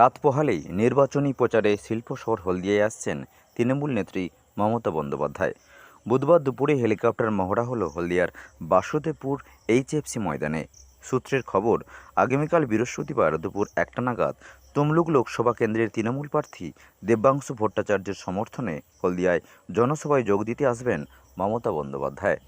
রাত পোহালেই নির্বাচনী প্রচারে শিল্প শহর হলদিয়ায় আসছেন তৃণমূল নেত্রী মমতা বন্দ্যোপাধ্যায়। বুধবার দুপুরে হেলিকপ্টার মহড়া হলো হলদিয়ার বাসুদেবপুর এইচএফসি ময়দানে। সূত্রের খবর, আগামীকাল বৃহস্পতিবার দুপুর 1টা নাগাদ তমলুক লোকসভা কেন্দ্রের তৃণমূল প্রার্থী দেবাংশু ভট্টাচার্যের সমর্থনে হলদিয়ায় জনসভায় যোগ দিতে আসবেন মমতা বন্দ্যোপাধ্যায়।